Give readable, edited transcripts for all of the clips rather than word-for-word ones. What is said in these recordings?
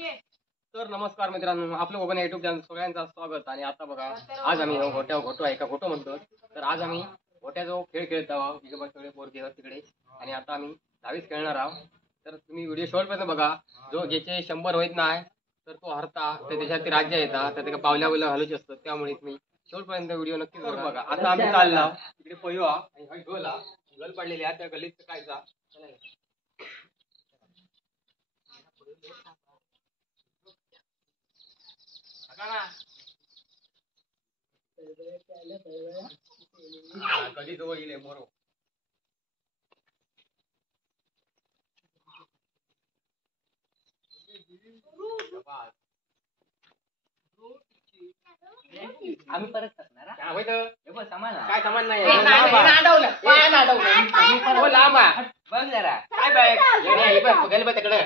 तर नमस्कार मित्रांनो, आपलं कोकण युट्यूब चॅनल सगळ्यांचं स्वागत. आणि आता बघा, आज आम्ही घोटो आहे का घोटो म्हणतो. तर आज आम्ही घोट्याचा खेळ खेळत आहोत. सगळे पोरगे तिकडे आणि आता आम्ही 10वीस खेळणार आहोत. तर तुम्ही व्हिडिओ शेवटपर्यंत बघा. जो ज्याचे 100 होत नाही तर तो हरता, तर त्याच्यात ते राज्य येतात, तर ते पावल्या घालूच असतं. त्यामुळे तुम्ही शेवटपर्यंत व्हिडिओ नक्कीच बघा. आता आम्ही चालला तिकडे पळूया आणि गल पडलेली आहे त्या गलीत काय जा. कधी जवळ येईल बरोबर. आम्ही परत करणार काय सामान नाही लांब बघ जरा काय बघ तिकडे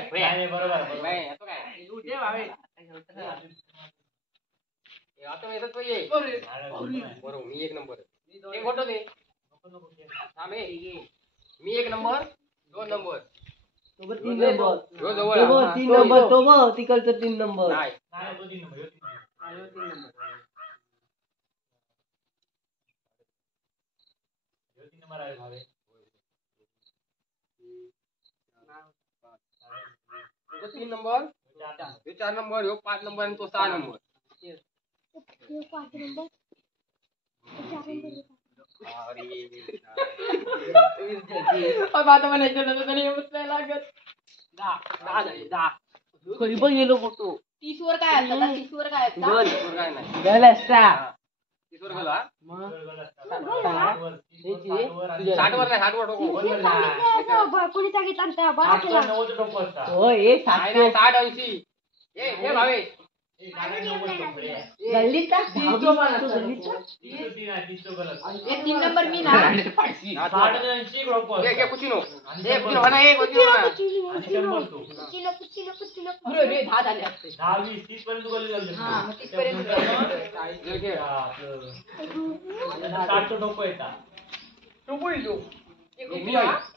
आता येतच पाहिजे बरोबर. मी एक नंबर मोठं दे. मी एक नंबर 2 नंबर तीन नंबर जवळ 3 नंबर तो बघ तिकडचं 3 नंबर नाही तो 3 नंबर 4 नंबर 5 नंबर आणि तो 6 नंबर. खरी पण गेलो फोटो 30 वर काय असतं? 30 वर काय असतं? काय नाही गल असता 30 वर गेला. 60 वर नाही 60 वर ठोको. कोणी सांगितलं बरं हो हे 60 80 हे भावे गल्लीत एक 3 नंबर मी ना कुचिनो अरे रे 10 झाले असते. 10-20-30 पर्यंत गोली हा मग 30 पर्यंत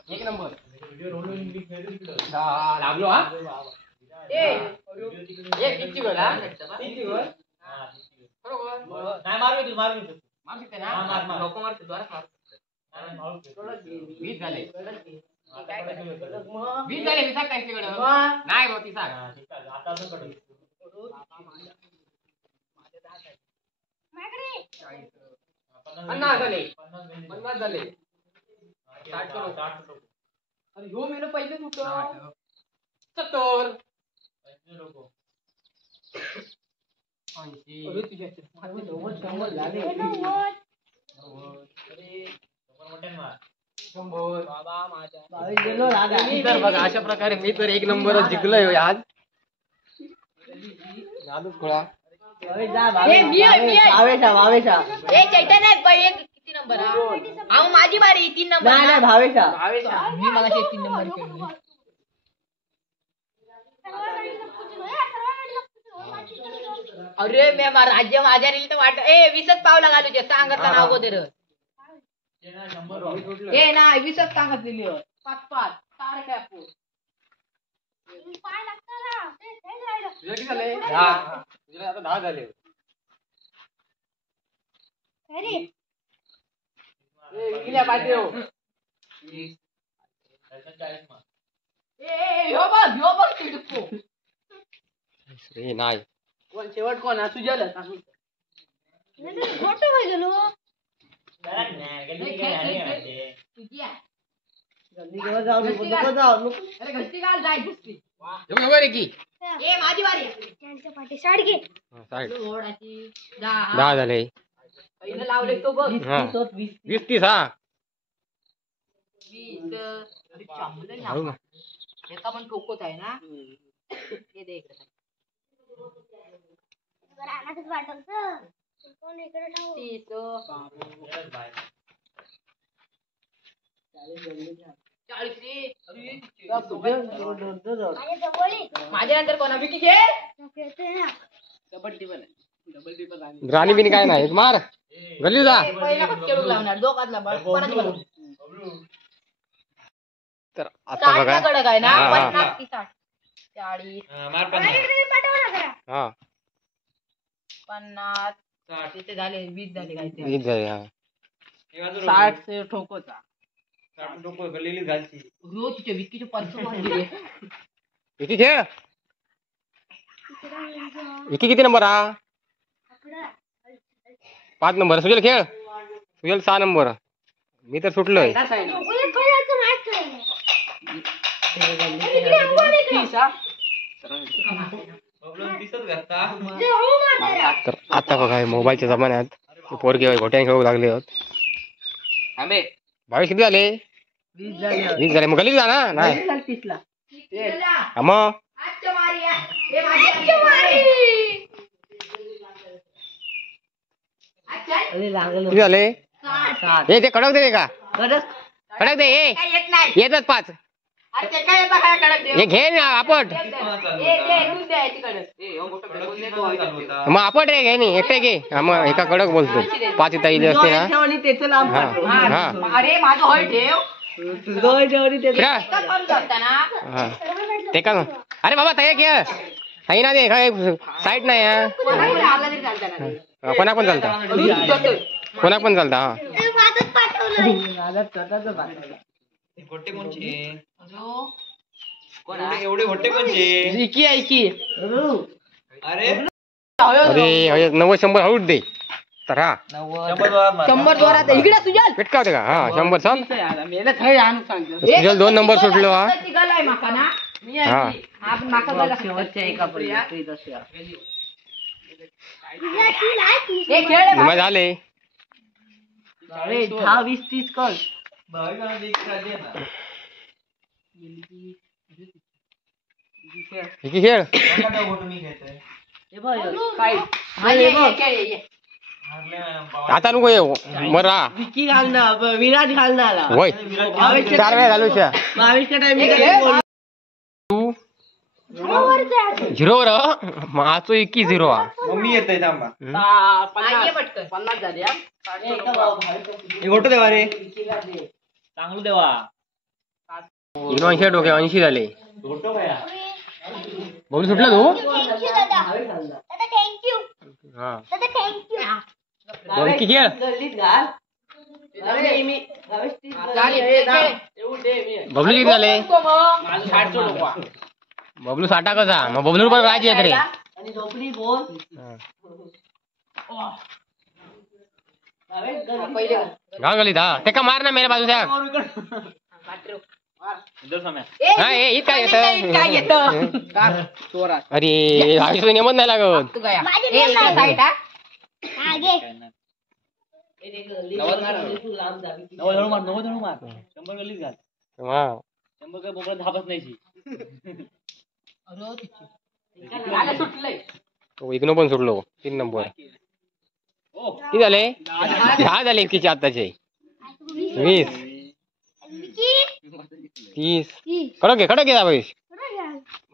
एक नंबर लागलो हा एक किती गोल हा बरोबर. नाही मारू मार शकते ना नको मारते द्वारा मारू 20 झाले 20 झाले विसा काय तिकडे नाही होती सांग आता असं कडू 50 झाले 50 झाले 60 करो. अरे हो मेलो पहिले कुठं 70 अरे तुझ्या 90 झाले 100 बाबा माझ्या 22 गेलो रागा तर बघा अशा प्रकारे मी तर एक नंबर जिंकलोय आज. खोळा भावेशा ए चैतन्य पहिले किती नंबर हा माझी बारी 3 नंबर नाही भावेशा मी मगाशी 3 नंबर केली. अरे मी राज्य माझ्या रील तर वाट 20च पावला घालूचे सांगतला नाव गोदर ए नाही 20च सांगितलेली 5-5 4 कॅपो तुझे किती झाले 10 तुझे आता 10 झाले. किती पाहिजे हो ह्यो बघ तिडको रे नाही कोण शेवट कोण हा तुझ्याला फोटो होय गेलो गल्ली घेऊन जाऊ नको जाऊ अरे घसती घाल जाय घसती रे की ए माझी बारी त्यांच्या पाठी साड घे घोडाची 10 झाले पहिलं लावले तो बघ 20 20 30 हा 20 अरे चांगलं ना एका पण ठोकोत आहे ना हे दे इकडे 40 माझ्या नंतर कोणा विकी घे राणी बिनी काय नाही मार गल्ली जा पहिला खेळू लावणार दोघातला कोणाची तर आता बघा कडक आहे ना 50 की 60 40 मार 50. हा 50 तिथे झाले 20 झाले काय ते 20 झाले हा. 60 से ठोकोचा. गल्लीत घालची. हो तिच्या विकीचे पर्स गेले विकी खेळ विकी किती नंबर हा 5 नंबर. सुजल खेळ सुजल 6 नंबर. मी तर सुटलोय. दिसत घालता. तर आता बघा मोबाईलच्या जमान्यात पोरगे घोट्याने खेळू लागले आहोत. आंबे. 22 किती झाले 20 झाले. 20 झाले. मग गल्लीत जा ना. नाही 30 ला. हा मग अरे लागलं. किती झाले 7. हे ते कडक दे का कडक. कडक दे हे काय येत नाही येतात 5. अरे ते काय येतं काय कडक देव हे घे ना आपट. दे दूध द्यायची कडक मग आपट रे घे नाही एकटे घे. हा मग एका कडक बोलतो 5 इथं इथे असते ना. ठेवणी त्याचं लांब हा पाठव. हा अरे माझं होय ठेव दोन ठेवणी त्याचं. फिरा. का करू शकता ना हा ते का अरे बाबा तया घे काही ना दे साईड नाही हा. कोणाकडे आला तरी चालतं ना ते. कोणा पण चालता कोणा पण चालता हा. माझा स्वतःचं पाठवलं. गोटे कोणचे? अजो, एवढे गोटे कोणचे? इकी आहे की. अरे अरे 90-100 हळूच दे तर हा 100 जोरात इकडे सुजल पेटका होते का हा 100 चाल. मेला थंय आणून सांगतो. सुजल 2 नंबर सुटलो हा. ती गल आहे माका ना मी हा. आहे ती. आपण माका गल शेवटच्या एका पर्यंत अशा. हे खेळ आहे निमा झाले. अरे 10 20 30 कर. किती खेळ हे बघ काय. हा, ये, ये, ये, ये. आता नको येऊ मरा विकी घालणार विराट घालणार. होय 4 वेळा घालू शा 22 च्या टाइमिंग तू 0 वर माचो 21-0 हा. मम्मी येत आहे थांबा. हा, ये पटकन 50 झाले हा. हे गोटे देवा रे. चांगलं देवा. 80 डोके 80 झाले. गोटो काय? बबलू सुटला तू हा बोल की खेळ गल्लीत घाल. अरे मी 22 30 झाली, हे खेळ. बबलू किती झाले नको मग. माझं 60 चं डोकं. बबलू 60 कसा मग बबलू पण राहायची आहेत रे. आणि झोपडी बोल. पहिले गाव गलीत हा ते का मार ना मेरे बाजू त्या पाठव. हा हे इत काय काय येतं येतं चोरा. अरे आयुष्य नेमत नाही लागत. तू काय हे इकडे साईड हा अरे तिची झालं सुटलंय इथनं पण सुटलो 3 नंबर. किती झाले 10 झाले इतकीचे आताचे 20 30 कडक घे दाबेश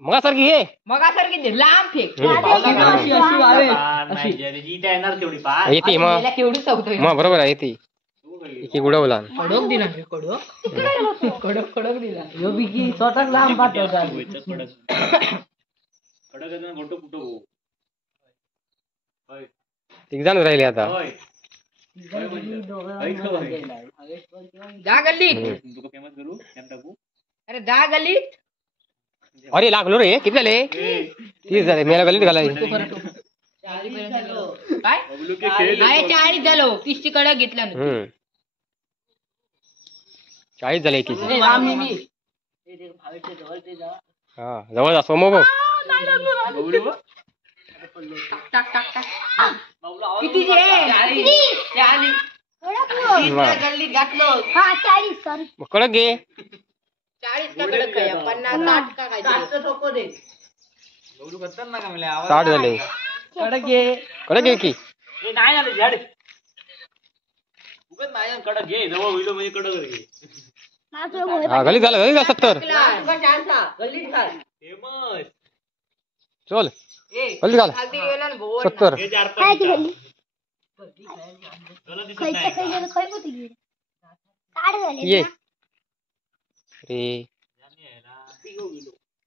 मग सारखी घे मग सारखी लांब फेक अशी वावे. अशी. येते मग याला केवढी चौथी मग बरोबर आहे येते की उडवला कडक दिला रे, कडक कडक दिला ह्यो बिकी स्वतःच लांब पाठवतात. एक जण राहिले आता. जा गल्लीत अरे जा गल्लीत अरे लागलो रे किती झाले 30 झाले मेला गलीत घालाय. काय आहे 40 झालो 30 ची कडक घेतला ना 40 झाले एकीचे. हा जवळ असो मग टाक टाक टाक टाक किती गल्लीत घातलो मग कडक घे 40 का कडक काय 50 60 का काय 60 झाले कडक घे. कडक घे की हा गलीत झाला 70 गल्लीत घाल. चल गलीत घाल 70 ये रे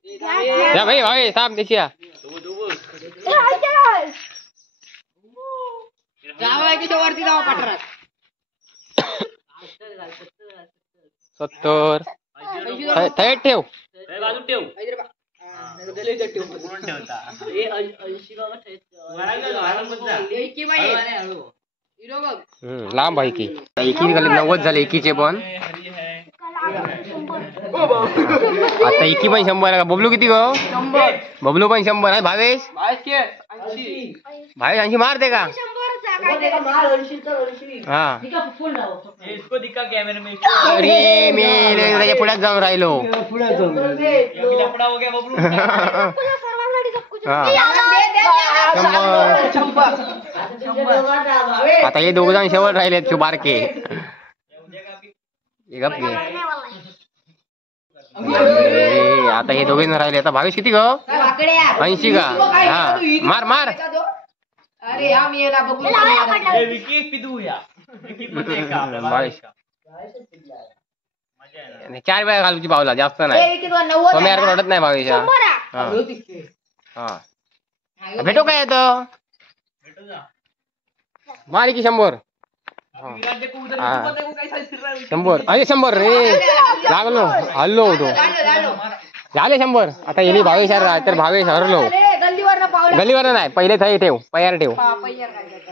या भाई भाई साप त्याची या. जावा की वरती जावा पठारात. 70 थेट ठेव. लांब आहे की एकी झाले 90 झाले एकीचे पण आता एकी पण 100 आहे का. बबलू किती गो. बबलू पण 100 आहे. भावेश भावेश 80 मारते का. हा अरे मी त्याच्या पुढ्यात जाऊन राहिलो. आता हे 2 जण शेवट राहिले बारके. आता हे 2 जण राहिले. आता भावेश किती ग. 80 का. हा मार मार. अरे या मी याला बघू. भावेश 4 वेळा घालूची पावला जास्त नाही. सोम्यासारखं रडत नाही भावेश. हा भेटो काय येतं मारी की 100. 100 अरे 100 रे लागलो हल्लो होतो. झाले 100. आता येली भावेश तर भावेश हरलो. गल्लीवर नाही पहिले थाई ठेव पयार ठेव.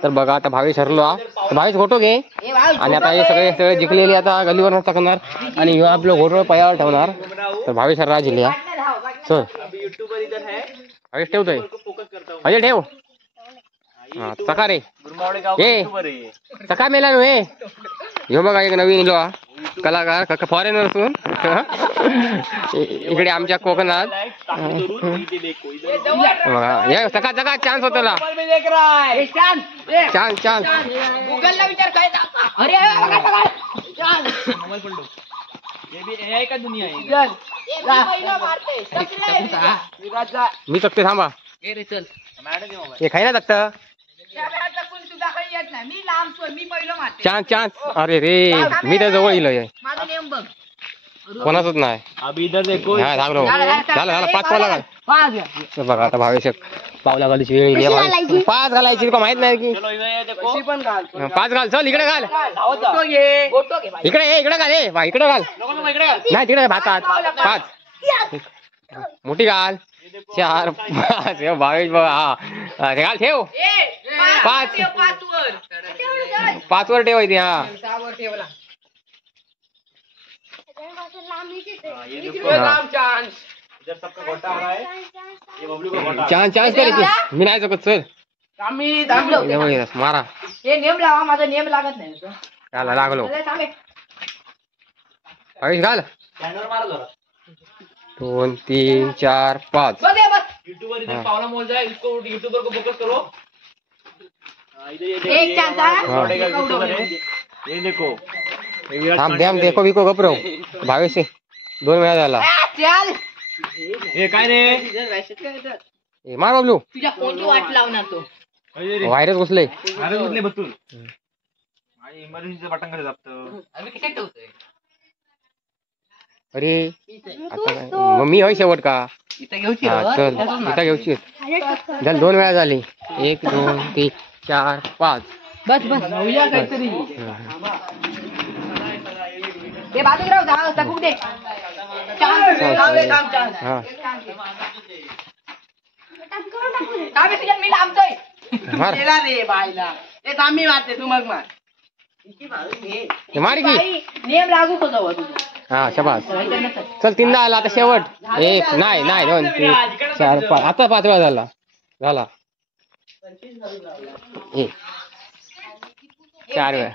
तर बघा आता भावेश हरलो. भावेश घोटो घे आणि आता हे सगळे जिंकलेले आता गल्लीवर टाकणार आणि ह्यो आपलं घोटो पयावर ठेवणार. तर भावेश हरला जिल्ह्या. चल भावेश ठेवतोय. अजय ठेव. हा सका रे ए सका मेला नो हे. ह्यो बघा एक नवीन इलो कलाकार फॉरेनर असून इकडे आमच्या कोकणात बघा सका सका चान्स होता. चान्स चान्स गुगलला विचार काय. अरे मी चकते थांबा. हे खाई ना चकत. Chance chance. अरे रे मी तर जवळ येईल. कोणाचंच नाही. हा लागलो. झालं झालं 5 पावला घाल. बघा आता भावेश पावला घालायची वेळ येईल. 5 घालायची तुला माहित नाही की. 5 घाल. चल इकडे घाल. इकडे इकडे घाल. इकडे घाल नाही तिकडे भातात. 5 मोठी घाल. 4 5 भावेश बघा. हा घाल ठेव. 5 वर ठेवायची. हा चान्स चान्स करायची. मी नाही चकत. चल मारा. हे नेम लावा. माझा नेम लागत नाही. त्याला लागलो. भावेश घाल. 2 3 4 5. एक चान्स. थांब द्याम देखो बिको गपरो. भावेश 2 वेळा झाला. चल काय रे मार बबलू. तुझ्या कोणती वाट लावणार तो. व्हायरस घुसले. इमर्जन्सीचं बटन कसं दाबतं. आम्ही किती ठेवतोय. अरे आता काय मग मी होय शेवट का. इथं घेऊची. हा चल इथं घेऊची. झालं 2 वेळा झाली. 1 2 3 4 5. बस बस काहीतरी. हे बाजूक राहू जा. तकूक दे. हा मी लांबतोय. मार रे बायला ते आम्ही मारते तू मग मार. मार की. नियम लागू होतो. हा शबास. चल 3दा आला आता शेवट. 1 नाही नाही 2 3 4 5. आता 5 वेळा झाला. झाला 4 वेळा.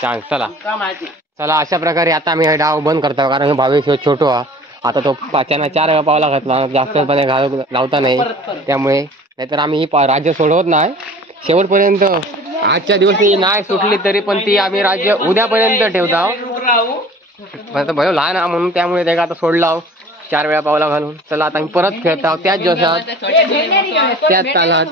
चान्स. चला चला अशा प्रकारे आता आम्ही डाव बंद करतो. कारण भावेश छोटो हा. आता तो 4 वेळा पावला घातला. जास्त लावता नाही त्यामुळे. नाहीतर आम्ही ही राज्य सोडवत नाही शेवटपर्यंत. आजच्या दिवस नाही सुटली तरी पण ती आम्ही राज्य उद्यापर्यंत ठेवतो. भले लहान हा म्हणून त्यामुळे त्याला आता सोडला 4 वेळा पावला घालून. चला आता आम्ही परत खेळतो त्याच जोशात त्याच तालात.